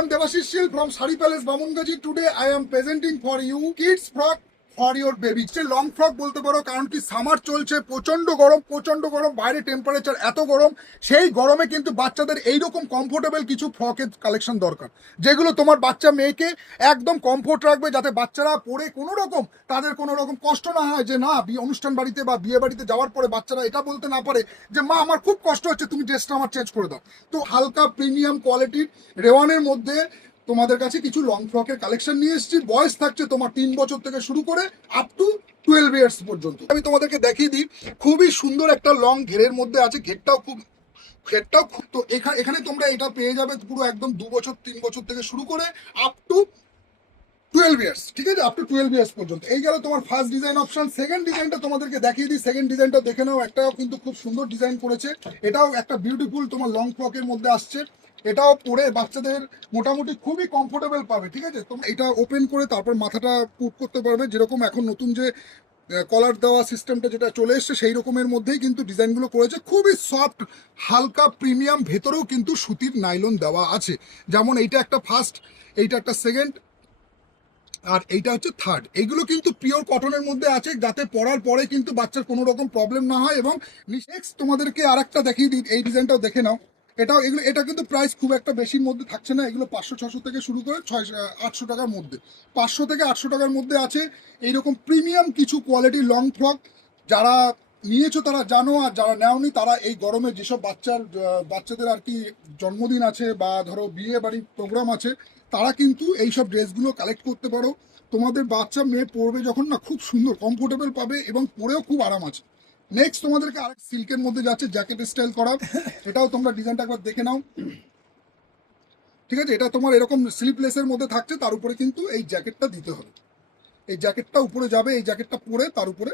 am Devashish Shil from Sari Palace, Bamungaji. Today I am presenting for you kids frock for your baby. Long frock বলতে পারো, কারণ কি summer চলছে, প্রচন্ড গরম, বাইরে টেম্পারেচার এত গরম, সেই গরমে কিন্তু বাচ্চাদের এইরকম কমফোর্টেবল কিছু ফ্রকের কালেকশন দরকার, যেগুলো তোমার বাচ্চা মেয়েকে একদম কমফোর্ট রাখবে, যাতে বাচ্চারা পরে তাদের কোনো রকম কষ্ট না হয়, যে না অনুষ্ঠান বাড়িতে বা বিয়ে বাড়িতে যাওয়ার পরে বাচ্চারা এটা বলতে না পারে যে মা আমার খুব কষ্ট হচ্ছে, তুমি ড্রেসটা আমার চেঞ্জ করে দাও। তো হালকা প্রিমিয়াম কোয়ালিটির রেওয়ানের মধ্যে তোমাদের কাছে কিছু লং ফ্রকের কালেকশন নিয়ে এসেছি। বয়স থাকছে তোমার 3 বছর থেকে শুরু করে আপ টু 12 ইয়ার্স পর্যন্ত। আমি তোমাদেরকে দেখিয়ে দিই, খুবই সুন্দর একটা লং ঘেরের মধ্যে আছে, ঘেরটাও খুব তো এখানে তোমরা এটা পেয়ে যাবে পুরো একদম 2 বছর 3 বছর থেকে শুরু করে আপ টু 12 ইয়ার্স, ঠিক আছে, আপ টু 12 ইয়ার্স পর্যন্ত। এই গেল তোমার ফার্স্ট ডিজাইন অপশন। সেকেন্ড ডিজাইনটা তোমাদেরকে দেখিয়ে দিই, সেকেন্ড ডিজাইনটা দেখে নাও। একটাও কিন্তু খুব সুন্দর ডিজাইন করেছে, এটাও একটা বিউটিফুল তোমার লং ফ্রকের মধ্যে আসছে। এটাও পরে বাচ্চাদের মোটামুটি খুবই কমফোর্টেবল পাবে, ঠিক আছে। তোমরা এটা ওপেন করে তারপর মাথাটা পুট করতে পারবে, যেরকম এখন নতুন যে কলার দেওয়া সিস্টেমটা যেটা চলে এসছে সেই রকমের মধ্যেই কিন্তু ডিজাইনগুলো করেছে। খুবই সফট, হালকা প্রিমিয়াম, ভেতরেও কিন্তু সুতির নাইলন দেওয়া আছে। যেমন এইটা একটা ফার্স্ট, এইটা একটা সেকেন্ড, আর এইটা হচ্ছে থার্ড। এগুলো কিন্তু পিওর কটনের মধ্যে আছে, যাতে পরার পরে কিন্তু বাচ্চার কোনো রকম প্রবলেম না হয়। এবং নেক্সট তোমাদেরকে আর একটা দেখিয়ে দিই, এই ডিজাইনটাও দেখে নাও। এটা কিন্তু প্রাইস খুব একটা বেশির মধ্যে থাকছে না, এগুলো 500-600 থেকে শুরু করে 600-800 টাকার মধ্যে, 500 থেকে 800 টাকার মধ্যে আছে এইরকম প্রিমিয়াম কিছু কোয়ালিটি লং ফ্রক। যারা নিয়েছো তারা জানো, আর যারা নেওনি তারা এই গরমে যেসব বাচ্চাদের আর কি জন্মদিন আছে বা ধরো বিয়ে বাড়ির প্রোগ্রাম আছে, তারা কিন্তু এইসব ড্রেসগুলো কালেক্ট করতে পারো। তোমাদের বাচ্চা মেয়ে পরবে যখন, না খুব সুন্দর কমফোর্টেবল পাবে এবং পরেও খুব আরাম আছে। নেক্সট তোমাদেরকে আরেক সিল্কের মধ্যে যাচ্ছে, জ্যাকেট স্টাইল করা। এটাও তোমরা ডিজাইনটা একবার দেখে নাও, ঠিক আছে। এটা তোমার এরকম স্লিপলেসের মধ্যে থাকছে, তার উপরে কিন্তু এই জ্যাকেটটা দিতে হবে, এই জ্যাকেটটা উপরে যাবে, এই জ্যাকেটটা পরে তার উপরে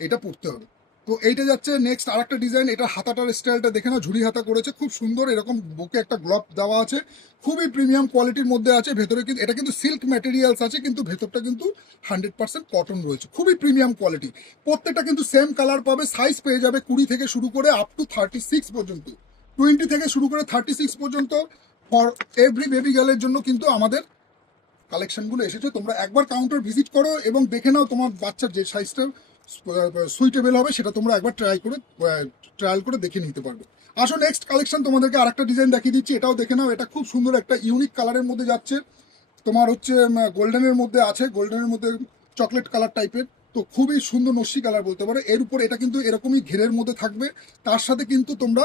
এটা পরতে হবে। তো এইটা যাচ্ছে নেক্সট আরেকটা ডিজাইন। এটা হাতাটার স্টাইলটা দেখে নাও, ঝুড়ি হাতা করেছে, খুব সুন্দর। এরকম বুকে একটা গ্লোভ দেওয়া আছে, খুবই প্রিমিয়াম কোয়ালিটির মধ্যে আছে। ভেতরে কিন্তু এটা কিন্তু সিল্ক ম্যাটেরিয়ালস আছে, কিন্তু ভেতরটা কিন্তু 100% কটন রয়েছে, খুবই প্রিমিয়াম কোয়ালিটি। প্রত্যেকটা কিন্তু সেম কালার পাবে, সাইজ পেয়ে যাবে 20 থেকে শুরু করে আপ টু 36 পর্যন্ত, 20 থেকে শুরু করে 36 পর্যন্ত। ফর এভরি বেবি গার্লের জন্য কিন্তু আমাদের কালেকশনগুলো এসেছে। তোমরা একবার কাউন্টার ভিজিট করো এবং দেখে নাও তোমার বাচ্চার যে সাইজটা সুইটেবল হবে, সেটা তোমরা একবার ট্রায়াল করে দেখে নিতে পারবে। আসো নেক্সট কালেকশন তোমাদেরকে আরেকটা ডিজাইন দেখিয়ে দিচ্ছি, এটাও দেখে নাও। এটা খুব সুন্দর একটা ইউনিক কালারের মধ্যে যাচ্ছে, তোমার হচ্ছে গোল্ডেনের মধ্যে আছে, গোল্ডেনের মধ্যে চকলেট কালার টাইপের। তো খুবই সুন্দর নস্যি কালার বলতে পারো। এর উপর এটা কিন্তু এরকমই ঘেরের মধ্যে থাকবে, তার সাথে কিন্তু তোমরা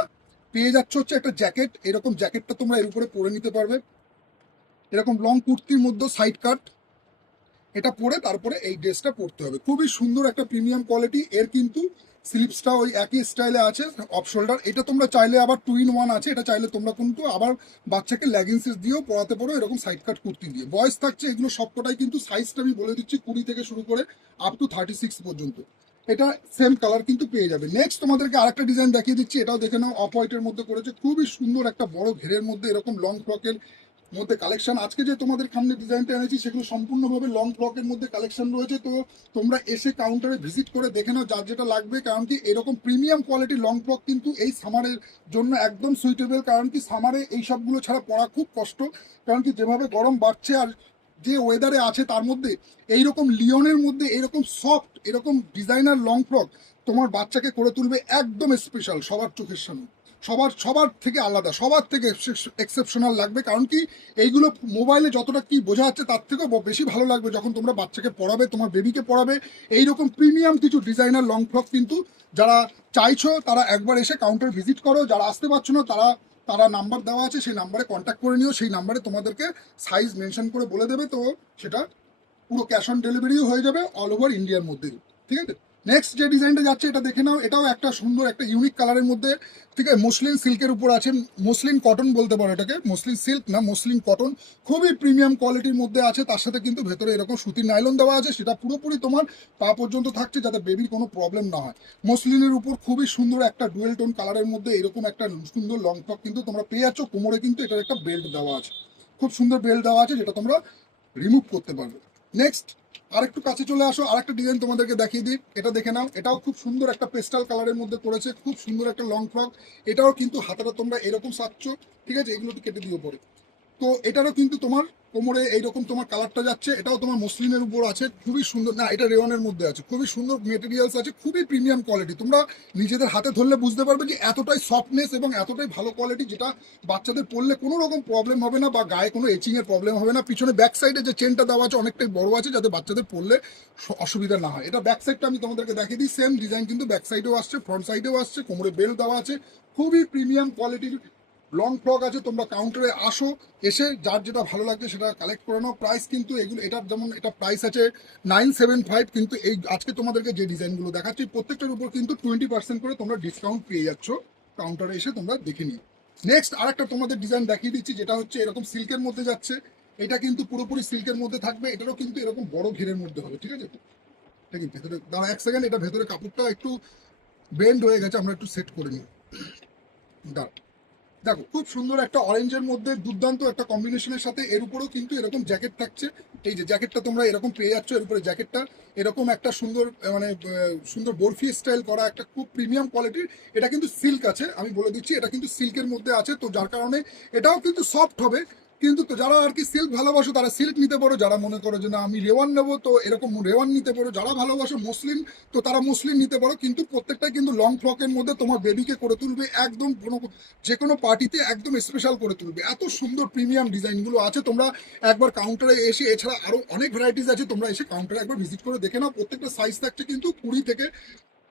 পেয়ে যাচ্ছ হচ্ছে একটা জ্যাকেট। এরকম জ্যাকেটটা তোমরা এর উপরে পরে নিতে পারবে, এরকম লং কুর্তির মধ্যে সাইড কাট, এটা পরে তারপরে এই ড্রেসটা পরতে হবে। খুবই সুন্দর একটা প্রিমিয়াম কোয়ালিটি। এর কিন্তু স্লিপসটা ওই একই স্টাইলে আছে, অফ শোল্ডার। এটা তোমরা চাইলে আবার 2 in 1 আছে, এটা চাইলে তোমরা কিন্তু আবার বাচ্চাকে লেগিংসেস দিয়েও পরাতে পারো, এরকম সাইড কাট কুর্তি দিয়ে। বয়স থাকছে এগুলো সবকটাই কিন্তু, সাইজটা আমি বলে দিচ্ছি 20 থেকে শুরু করে আপ টু 36 পর্যন্ত। এটা সেম কালার কিন্তু পেয়ে যাবে। নেক্সট তোমাদেরকে আরেকটা ডিজাইন দেখিয়ে দিচ্ছি, এটাও দেখে নাও, অফ হোয়াইটের মধ্যে করেছে, খুবই সুন্দর একটা বড় ঘেরের মধ্যে এরকম লং ফ্রকের মধ্যে কালেকশন। আজকে যে তোমাদের সামনে ডিজাইনটা এনেছি সেগুলো সম্পূর্ণভাবে লং ফ্রকের মধ্যে কালেকশন রয়েছে। তো তোমরা এসে কাউন্টারে ভিজিট করে দেখে নাও যার যেটা লাগবে, কারণ কি এরকম প্রিমিয়াম কোয়ালিটি লং ফ্রক কিন্তু এই সামারের জন্য একদম সুইটেবল। কারণ কি সামারে এই সবগুলো ছাড়া পরা খুব কষ্ট, কারণ কি যেভাবে গরম বাড়ছে আর যে ওয়েদারে আছে তার মধ্যে এইরকম লিওনের মধ্যে এরকম সফট এরকম ডিজাইনার লং ফ্রক তোমার বাচ্চাকে করে তুলবে একদম স্পেশাল, সবার চোখের সামনে, সবার থেকে আলাদা, সবার থেকে এক্সেপশনাল লাগবে। কারণ কি এইগুলো মোবাইলে যতটা কি বোঝা যাচ্ছে তার থেকেও বেশি ভালো লাগবে যখন তোমরা বাচ্চাকে পড়াবে, তোমার বেবিকে পড়াবে। এইরকম প্রিমিয়াম কিছু ডিজাইনার লং ফ্রক কিন্তু যারা চাইছো তারা একবার এসে কাউন্টার ভিজিট করো। যারা আসতে পারছো না তারা তারা নাম্বার দেওয়া আছে, সেই নাম্বারে কন্ট্যাক্ট করে নিও, সেই নাম্বারে তোমাদেরকে সাইজ মেনশন করে বলে দেবে। তো সেটা পুরো ক্যাশ অন ডেলিভারিও হয়ে যাবে অল ওভার ইন্ডিয়ার মধ্যে, ঠিক আছে। নেক্সট যে ডিজাইনটা যাচ্ছে এটা দেখে নাও, এটাও একটা সুন্দর একটা ইউনিক কালারের মধ্যে, ঠিক আছে। মসলিন সিল্কের উপর আছে, মসলিন কটন বলতে পারো এটাকে, মসলিন সিল্ক না মসলিন কটন, খুবই প্রিমিয়াম কোয়ালিটির মধ্যে আছে। তার সাথে কিন্তু ভেতরে এরকম সুতির নাইলন দেওয়া আছে, সেটা পুরোপুরি তোমার পা পর্যন্ত থাকছে, যাতে বেবির কোনো প্রবলেম না হয়। মসলিনের উপর খুবই সুন্দর একটা ডুয়েল টোন কালারের মধ্যে এরকম একটা সুন্দর লং ফ্রক কিন্তু তোমরা পেয়ে যাচ্ছ। কোমরে কিন্তু এটার একটা বেল্ট দেওয়া আছে, খুব সুন্দর বেল্ট দেওয়া আছে, যেটা তোমরা রিমুভ করতে পারবে। নেক্সট আরেকটু কাছে চলে আসো, আরেকটা ডিজাইন তোমাদেরকে দেখিয়ে দিই, এটা দেখে নাও। এটাও খুব সুন্দর একটা পেস্টাল কালারের মধ্যে করেছে, খুব সুন্দর একটা লং ফ্রক। এটাও কিন্তু হাতাটা তোমরা এরকম সাজছো, ঠিক আছে। এগুলো তো কেটে দিও পরে, তো এটারও কিন্তু তোমার কোমরে এইরকম তোমার কালারটা যাচ্ছে, এটাও তোমার মসলিনের উপর আছে, খুবই সুন্দর। না, এটা রেওয়ানের মধ্যে আছে, খুবই সুন্দর মেটেরিয়ালস আছে, খুবই প্রিমিয়াম কোয়ালিটি। তোমরা নিজেদের হাতে ধরলে বুঝতে পারবে যে এতটাই সফটনেস এবং এতটাই ভালো কোয়ালিটি, যেটা বাচ্চাদের পরলে কোনো রকম প্রবলেম হবে না বা গায়ে কোনো এচিং এর প্রবলেম হবে না। পিছনে ব্যাক সাইডে যে চেনটা দেওয়া আছে অনেকটাই বড় আছে, যাতে বাচ্চাদের পরলে অসুবিধা না হয়। এটা ব্যাক সাইডটা আমি তোমাদেরকে দেখিয়ে দিই, সেম ডিজাইন কিন্তু ব্যাক সাইডেও আসছে, ফ্রন্ট সাইডেও আসছে, কোমরে বেল্ট দেওয়া আছে, খুবই প্রিমিয়াম কোয়ালিটির লং ফ্রক আছে। তোমরা কাউন্টারে আসো, এসে যার যেটা ভালো লাগছে সেটা কালেক্ট করে নাও। প্রাইস কিন্তু এগুলো, এটার যেমন এটা প্রাইস আছে 975, কিন্তু এই আজকে তোমাদেরকে যে ডিজাইনগুলো দেখাচ্ছি প্রত্যেকটার উপর কিন্তু 20% করে তোমরা ডিসকাউন্ট পেয়ে যাচ্ছ কাউন্টারে এসে তোমরা দেখে নিও। নেক্সট আরেকটা তোমাদের ডিজাইন দেখিয়ে দিচ্ছি, যেটা হচ্ছে এরকম সিল্কের মধ্যে যাচ্ছে। এটা কিন্তু পুরোপুরি সিল্কের মধ্যে থাকবে, এটারও কিন্তু এরকম বড় ঘেরের মধ্যে হবে, ঠিক আছে? এটা কি ভেতরে, দাঁড়া এক সেকেন্ড, এটা ভেতরে কাপড়টা একটু বেন্ড হয়ে গেছে, আমরা একটু সেট করে নিই। দাঁড়া, দেখো খুব সুন্দর একটা অরেঞ্জের মধ্যে দুর্দান্ত একটা কম্বিনেশনের সাথে এর উপরেও কিন্তু এরকম জ্যাকেট থাকছে। এই যে জ্যাকেটটা তোমরা এরকম পেয়ে যাচ্ছ, এর উপরে জ্যাকেটটা এরকম একটা সুন্দর মানে সুন্দর বরফি স্টাইল করা একটা খুব প্রিমিয়াম কোয়ালিটির। এটা কিন্তু সিল্ক আছে, আমি বলে দিচ্ছি এটা কিন্তু সিল্কের মধ্যে আছে, তো যার কারণে এটাও কিন্তু সফট হবে। কিন্তু তো যারা আর কি সিল্ক ভালোবাসো তারা সিল্ক নিতে পারো, যারা মনে করো যে না আমি রেওয়ান নেবো তো এরকম রেওয়ান নিতে পারো, যারা ভালোবাসো মসলিন তো তারা মসলিন নিতে পারো। কিন্তু প্রত্যেকটা কিন্তু লং ফ্রকের মধ্যে তোমার বেবিকে করে তুলবে একদম যে কোনো পার্টিতে একদম স্পেশাল করে তুলবে। এত সুন্দর প্রিমিয়াম ডিজাইনগুলো আছে, তোমরা একবার কাউন্টারে এসে, এছাড়া আরো অনেক ভ্যারাইটিস আছে, তোমরা এসে কাউন্টারে একবার ভিজিট করে দেখে নাও। প্রত্যেকটা সাইজ থাকছে কিন্তু 20 থেকে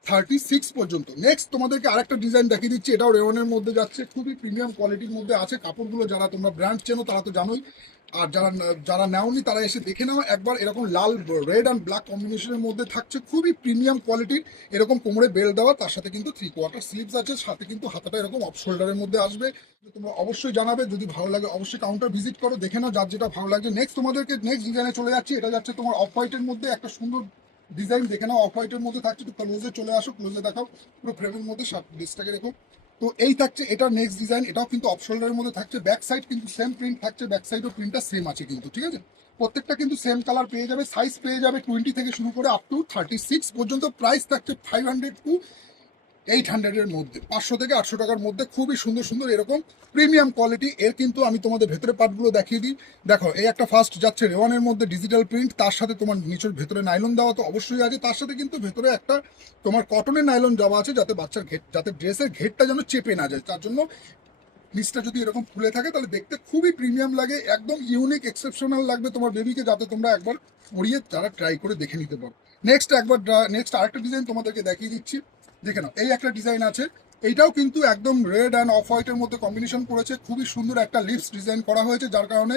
36 পর্যন্ত। নেক্সট তোমাদেরকে আরেকটা ডিজাইন দেখিয়ে দিচ্ছি, এটাও রেওয়ানের মধ্যে যাচ্ছে, খুবই প্রিমিয়াম কোয়ালিটির মধ্যে আছে। কাপড়গুলো যারা তোমরা ব্র্যান্ড চেনো তারা তো জানোই, আর যারা যারা নেওনি তারা এসে দেখে নাও একবার। এরকম লাল রেড অ্যান্ড ব্ল্যাক কম্বিনেশনের মধ্যে থাকছে, খুবই প্রিমিয়াম কোয়ালিটির। এরকম কোমরে বেল্ট দেওয়া, তার সাথে কিন্তু 3/4 স্লিভস আছে, সাথে কিন্তু হাতাটা এরকম অফ শোল্ডারের মধ্যে আসবে। তোমরা অবশ্যই জানাবে, যদি ভালো লাগে অবশ্যই কাউন্টার ভিজিট করো, দেখে নাও যার যেটা ভালো লাগে। নেক্সট তোমাদেরকে নেক্সট ডিজাইনে চলে যাচ্ছি, এটা যাচ্ছে তোমার অফ হোয়াইটের মধ্যে একটা সুন্দর ডিজাইন, দেখে নাও। অফ হোয়াইটের মধ্যে থাকছে, একটু ক্লোজে চলে আসো, ক্লোজে দেখাও, পুরো ফ্রেমের মধ্যে ড্রেসটাকে রেখো। তো এই থাকছে এটা নেক্সট ডিজাইন, এটাও কিন্তু অফ শোল্ডারের মধ্যে থাকছে। ব্যাক সাইড কিন্তু সেম প্রিন্ট থাকছে, ব্যাক সাইডও প্রিন্টটা সেম আছে কিন্তু, ঠিক আছে? প্রত্যেকটা কিন্তু সেম কালার পেয়ে যাবে, সাইজ পেয়ে যাবে 20 থেকে শুরু করে আপ টু 36 পর্যন্ত। প্রাইস থাকছে 500 টু 800-এর মধ্যে, 500 থেকে 800 টাকার মধ্যে। খুবই সুন্দর সুন্দর এরকম প্রিমিয়াম কোয়ালিটি। এর কিন্তু আমি তোমাদের ভেতরে পার্টগুলো দেখিয়ে দিই। দেখো এই একটা ফার্স্ট যাচ্ছে রেওয়ানের মধ্যে ডিজিটাল প্রিন্ট, তার সাথে তোমার নিচের ভেতরে নাইলন দেওয়া তো অবশ্যই আছে, তার সাথে কিন্তু ভেতরে একটা তোমার কটনের নাইলন দেওয়া আছে, যাতে বাচ্চার ঘেট, যাতে ড্রেসের ঘেরটা যেন চেপে না যায়। তার জন্য নিচটা যদি এরকম খুলে থাকে তাহলে দেখতে খুবই প্রিমিয়াম লাগে, একদম ইউনিক এক্সেপশনাল লাগবে তোমার বেবিকে, যাতে তোমরা একবার পরিয়ে তারা ট্রাই করে দেখে নিতে পারো। নেক্সট আরেকটা ডিজাইন তোমাদেরকে দেখিয়ে দিচ্ছি, দেখে নাও। এই একটা ডিজাইন আছে, এইটাও কিন্তু একদম রেড অ্যান্ড অফ হোয়াইটের মধ্যে কম্বিনেশন করেছে, খুবই সুন্দর একটা লিপস ডিজাইন করা হয়েছে, যার কারণে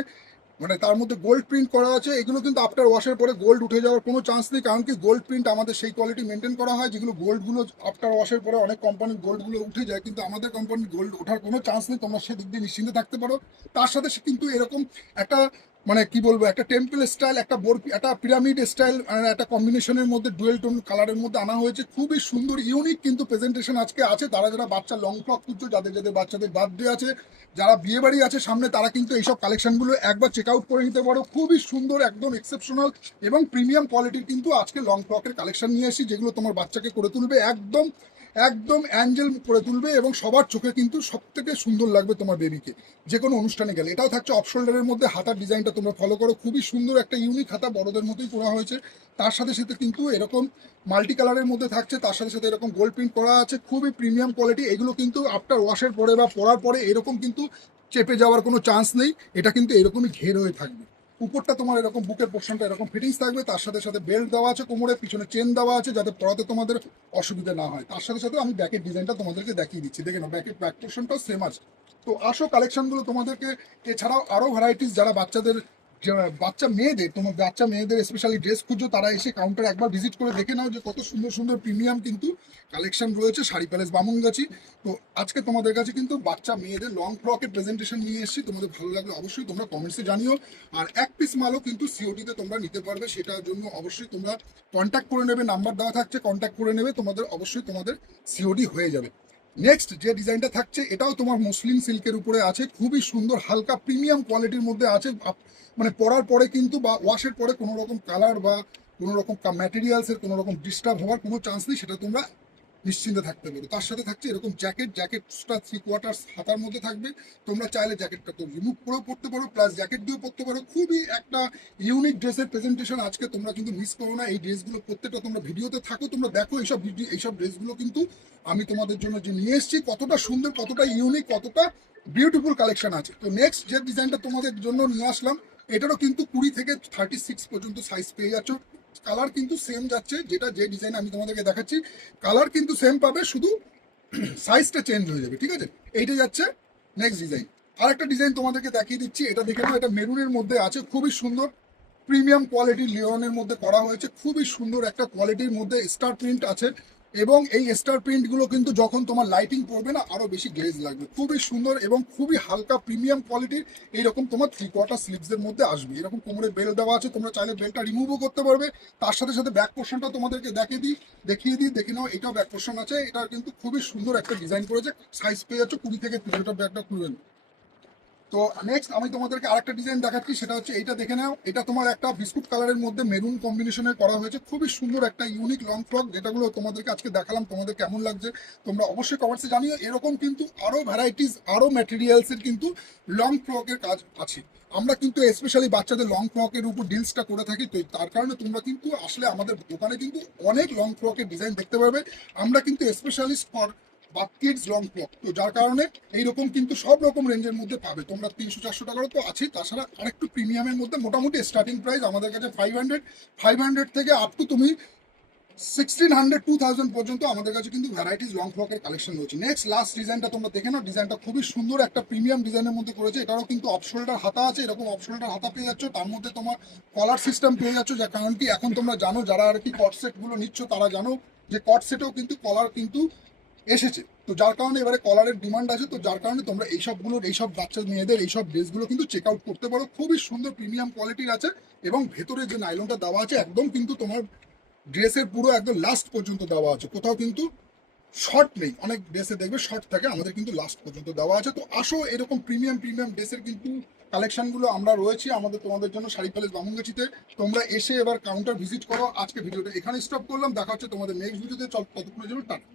মানে তার মধ্যে গোল্ড প্রিন্ট করা আছে। এগুলো কিন্তু আফটার ওয়াশের পরে গোল্ড উঠে যাওয়ার কোনো চান্স নেই, কারণ কি গোল্ড প্রিন্ট আমাদের সেই কোয়ালিটি মেনটেন করা হয়, যেগুলো গোল্ডগুলো আফটার ওয়াশের পরে অনেক কোম্পানির গোল্ডগুলো উঠে যায়, কিন্তু আমাদের কোম্পানির গোল্ড ওঠার কোনো চান্স নেই, তোমরা সেদিক দিয়ে নিশ্চিন্তে থাকতে পারো। তার সাথে সে কিন্তু এরকম একটা মানে কি বলবো, একটা টেম্পল স্টাইল, একটা পিরামিড স্টাইল, একটা কম্বিনেশনের মধ্যে ডুয়েল টোন কালারের মধ্যে আনা হয়েছে, খুবই সুন্দর ইউনিক কিন্তু প্রেজেন্টেশন আজকে আছে। তারা যারা বাচ্চা লং ফ্রক খুঁজছো, যাদের যাদের বাচ্চাদের বার্থডে আছে, যারা বিয়ে বাড়ি আছে সামনে, তারা কিন্তু এইসব কালেকশনগুলো একবার চেক আউট করে নিতে পারো। খুবই সুন্দর, একদম এক্সেপশনাল এবং প্রিমিয়াম কোয়ালিটির কিন্তু আজকে লং ফ্রকের কালেকশন নিয়ে এসেছি, যেগুলো তোমার বাচ্চাকে করে তুলবে একদম একদম অ্যাঞ্জেল করে তুলবে, এবং সবার চোখে কিন্তু সব থেকে সুন্দর লাগবে তোমার বেবিকে যে কোনো অনুষ্ঠানে গেলে। এটাও থাকছে অফ শোল্ডারের মধ্যে, হাতার ডিজাইনটা তোমরা ফলো করো, খুবই সুন্দর একটা ইউনিক হাতা, বড়দের মতোই করা হয়েছে। তার সাথে সাথে কিন্তু এরকম মাল্টি কালারের মধ্যে থাকছে, তার সাথে সাথে এরকম গোল্ড প্রিন্ট করা আছে, খুবই প্রিমিয়াম কোয়ালিটি। এগুলো কিন্তু আফটার ওয়াশের পরে বা পরার পরে এরকম কিন্তু চেপে যাওয়ার কোনো চান্স নেই, এটা কিন্তু এরকমই ঘের হয়ে থাকবে। উপরটা তোমার এরকম বুকের পোর্শনটা এরকম ফিটিংস থাকবে, তার সাথে সাথে বেল্ট দেওয়া আছে কোমরে, পিছনে চেন দেওয়া আছে, যাতে পরাতে তোমাদের অসুবিধা না হয়। তার সাথে সাথে আমি ব্যাকের ডিজাইনটা তোমাদেরকে দেখিয়ে দিচ্ছি, দেখে নাও ব্যাক পোর্শনটাও সেম আছে। তো আসো কালেকশনগুলো তোমাদেরকে, এছাড়াও আরও ভ্যারাইটিস, যারা বাচ্চা মেয়েদের, তোমার বাচ্চা মেয়েদের স্পেশালি ড্রেস খুঁজো, তারা এসে কাউন্টার একবার ভিজিট করে দেখে নাও যে কত সুন্দর সুন্দর প্রিমিয়াম কিন্তু কালেকশন রয়েছে শাড়ি প্যালেস বামুনগাছি। তো আজকে তোমাদের কাছে কিন্তু বাচ্চা মেয়েদের লং ফ্রকের প্রেজেন্টেশন নিয়ে এসেছি, তোমাদের ভালো লাগলে অবশ্যই তোমরা কমেন্টসে জানিও। আর এক পিস মালও কিন্তু সিওডিতে তোমরা নিতে পারবে, সেটার জন্য অবশ্যই তোমরা কন্ট্যাক্ট করে নেবে, নাম্বার দেওয়া থাকছে, কন্ট্যাক্ট করে নেবে, তোমাদের অবশ্যই তোমাদের সিওডি হয়ে যাবে। নেক্সট যে ডিজাইনটা থাকছে, এটাও তোমার মসলিন সিল্কের উপরে আছে, খুবই সুন্দর হালকা প্রিমিয়াম কোয়ালিটির মধ্যে আছে। মানে পরার পরে কিন্তু বা ওয়াশের পরে কোনো রকম কালার বা কোনো রকম ম্যাটেরিয়ালসের কোনো রকম ডিস্টার্ব হওয়ার কোনো চান্স নেই, সেটা তোমরা নিশ্চিন্তে থাকতে পারো। তার সাথে থাকছে এরকম জ্যাকেটটা 3/4 হাতার মধ্যে থাকবে। তোমরা চাইলে জ্যাকেটটা তো রিমুভ করেও পড়তে পারো, প্লাস জ্যাকেট দিয়েও পড়তে পারো। খুবই একটা ইউনিক ড্রেসের প্রেজেন্টেশন আজকে, তোমরা কিন্তু মিস করো না। এই ড্রেসগুলো প্রত্যেকটা তোমরা ভিডিওতে থাকো, তোমরা দেখো এইসব ড্রেসগুলো কিন্তু আমি তোমাদের জন্য যে নিয়ে এসেছি, কতটা সুন্দর, কতটা ইউনিক, কতটা বিউটিফুল কালেকশন আছে। তো নেক্সট যে ডিজাইনটা তোমাদের জন্য নিয়ে আসলাম, এটারও কিন্তু 20 থেকে 36 পর্যন্ত সাইজ পেয়ে যাচ্ছ। কালার কিন্তু সেম যাচ্ছে, যেটা যে ডিজাইন আমি তোমাদেরকে দেখাচ্ছি কালার কিন্তু সেম পাবে, শুধু সাইজটা চেঞ্জ হয়ে যাবে, ঠিক আছে। এইটা যাচ্ছে নেক্সট ডিজাইন। আর একটা ডিজাইন তোমাদেরকে দেখিয়ে দিচ্ছি, এটা দেখে নাও। এটা মেরুনের মধ্যে আছে, খুবই সুন্দর প্রিমিয়াম কোয়ালিটি লিওনের মধ্যে করা হয়েছে। খুবই সুন্দর একটা কোয়ালিটির মধ্যে স্টার প্রিন্ট আছে, এবং এই স্টার প্রিন্টগুলো কিন্তু যখন তোমার লাইটিং পড়বে না আরো বেশি গ্লেজ লাগবে। খুবই সুন্দর এবং খুবই হালকা প্রিমিয়াম কোয়ালিটির। এইরকম তোমার 3/4 স্লিভসের মধ্যে আসবে। এরকম কোমরে বেল্ট দেওয়া আছে, তোমরা চাইলে বেল্টটা রিমুভও করতে পারবে। তার সাথে সাথে ব্যাক পোর্শনটা তোমাদেরকে দেখিয়ে দিই, দেখে নাও। এটাও ব্যাক পোর্শন আছে, এটা কিন্তু খুবই সুন্দর একটা ডিজাইন করেছে। সাইজ পেয়ে যাচ্ছ 20 থেকে 30, এটা ব্যাগটা খুলে নাও। তো নেক্সট আমি তোমাদেরকে আরেকটা ডিজাইন দেখাচ্ছি, সেটা হচ্ছে এইটা দেখে নাও। এটা তোমার একটা বিস্কুট কালারের মধ্যে মেরুন কম্বিনেশনে করা হয়েছে। খুবই সুন্দর একটা ইউনিক লং ফ্রক, যেটাগুলো তোমাদেরকে আজকে দেখালাম। তোমাদের কেমন লাগছে তোমরা অবশ্যই কমেন্টসে জানিও। এরকম কিন্তু আরো ভ্যারাইটিস, আরো ম্যাটেরিয়ালসের কিন্তু লং ফ্রকের কাজ আছে। আমরা কিন্তু স্পেশালি বাচ্চাদের লং ফ্রকের উপর ডিলসটা করে থাকি। তো তার কারণে তোমরা কিন্তু আসলে আমাদের দোকানে কিন্তু অনেক লং ফ্রকের ডিজাইন দেখতে পারবে। আমরা কিন্তু স্পেশালিস্ট ফর বা কিডস লং ফ্রক, তো যার কারণে এইরকম কিন্তু সব রকম রেঞ্জের মধ্যে পাবে তোমরা। 300-400 টাকারও তো আছে, তাছাড়া আরেকটু প্রিমিয়ামের মধ্যে মোটামুটি স্টার্টিং প্রাইস আমাদের কাছে 500 থেকে আপ টু তুমি 1600-2000 পর্যন্ত আমাদের কাছে কিন্তু ভ্যারাইটিস লং ফ্রকের কালেকশন রয়েছে। নেক্সট লাস্ট ডিজাইনটা তোমরা দেখে নাও। ডিজাইনটা খুবই সুন্দর একটা প্রিমিয়াম ডিজাইনের মধ্যে করেছে। এটারও কিন্তু অফ শোল্ডার হাতা আছে, এরকম অফ শোল্ডার হাতা পেয়ে যাচ্ছ। তার মধ্যে তোমার কলার সিস্টেম পেয়ে যাচ্ছ, যার কারণ কি এখন তোমরা জানো, যারা আর কি কট সেট গুলো নিচ্ছ তারা জানো যে কট সেটেও কিন্তু কলার কিন্তু এসেছে। তো যার কারণে এবারে কলারের ডিমান্ড আছে, তো যার কারণে তোমরা এইসব বাচ্চা মেয়েদের এইসব ড্রেসগুলো কিন্তু চেক আউট করতে পারো। খুবই সুন্দর প্রিমিয়াম কোয়ালিটির আছে, এবং ভেতরে যে নাইলনটা দেওয়া আছে একদম কিন্তু তোমার ড্রেসের পুরো একদম লাস্ট পর্যন্ত দেওয়া আছে, কোথাও কিন্তু শর্ট নেই। অনেক ড্রেসে দেখবে শর্ট থাকে, আমাদের কিন্তু লাস্ট পর্যন্ত দেওয়া আছে। তো আসো, এরকম প্রিমিয়াম ড্রেসের কিন্তু কালেকশনগুলো আমরা রয়েছি আমাদের তোমাদের জন্য শাড়ি প্যালেস বামুনগাছিতে। তোমরা এসে এবার কাউন্টার ভিজিট করো। আজকে ভিডিওটা এখানে স্টপ করলাম, দেখা হচ্ছে তোমাদের নেক্সট ভিডিওতে। ততক্ষণের জন্য টাটা।